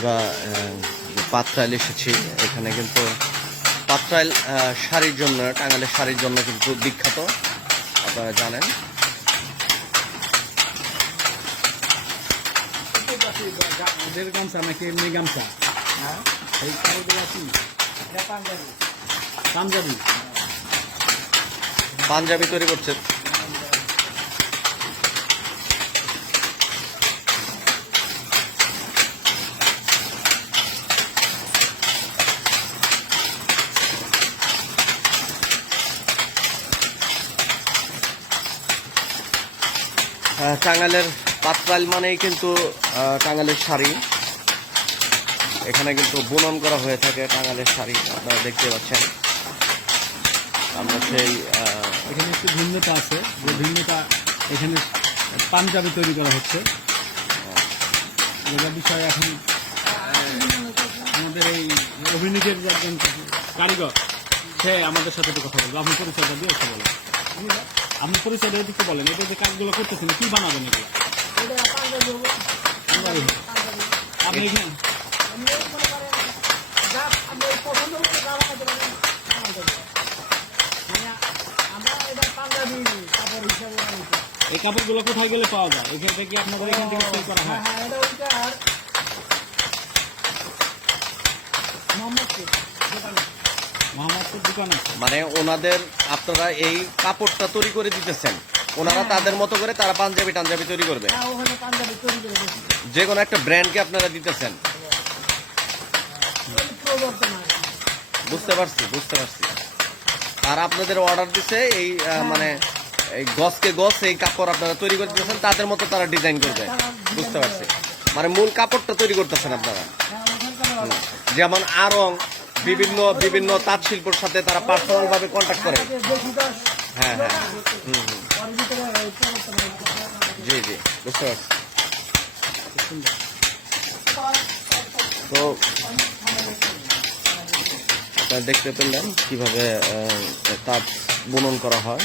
আমরা পাত্রাইল এসেছি। এখানে কিন্তু পাত্রাইল শাড়ির জন্য, টাঙ্গাইলের শাড়ির জন্য কিন্তু বিখ্যাত, আপনারা জানেন। পাঞ্জাবি তৈরি করছে। টাঙ্গাইলের পাত্রাইল মানেই কিন্তু টাঙ্গাইলের শাড়ি। এখানে কিন্তু বুনন করা হয়ে থাকে টাঙ্গাইলের শাড়ি, আপনারা দেখতে পাচ্ছেন। আমরা সেই এখানে একটু ভিন্নতা আছে, যে ভিন্নতা এখানে পাঞ্জাবি তৈরি করা হচ্ছে। যেটা বিষয় এখন আমাদের এই অভিনীতের যে একজন কারিগর, সে আমাদের সাথে একটু কথা বলবো। আপনি পরিচয়টা দিয়ে কথা বলেন। আপনি পরিচয়টা একটু বলেন, এটা যে কাজগুলো করতেছেন কি বানাবেন এগুলো? আপনি এখানে এই কাপড়গুলো কোথায় গেলে পাওয়া যায়? এখান থেকে আপনাদের এখান থেকে সেল করা হয়? মোহাম্মদপুর দোকান আছে। মানে ওনাদের, আপনারা এই কাপড়টা তৈরি করে দিতেছেন, ওনারা তাদের মতো করে তারা পাঞ্জাবি টাঞ্জাবি তৈরি করবে, যে কোনো একটা ব্র্যান্ডকে আপনারা দিতেছেন। বুঝতে পারছি। আর আপনাদের অর্ডার দিছে এই মানে এই গছকে গছ এই কাপড় আপনারা তৈরি করে দিতেছেন, তাদের মতো তারা ডিজাইন করবে। বুঝতে পারছি, মানে মূল কাপড়টা তৈরি করতেছেন আপনারা। যেমন আরং, বিভিন্ন বিভিন্ন তাঁত শিল্পর সাথে তারা পার্সোনাল ভাবে কন্ট্যাক্ট করে। হ্যাঁ, জি, বুঝতে পারছি। তো আপনারা দেখতে পেলেন কিভাবে তাঁত বুনন করা হয়।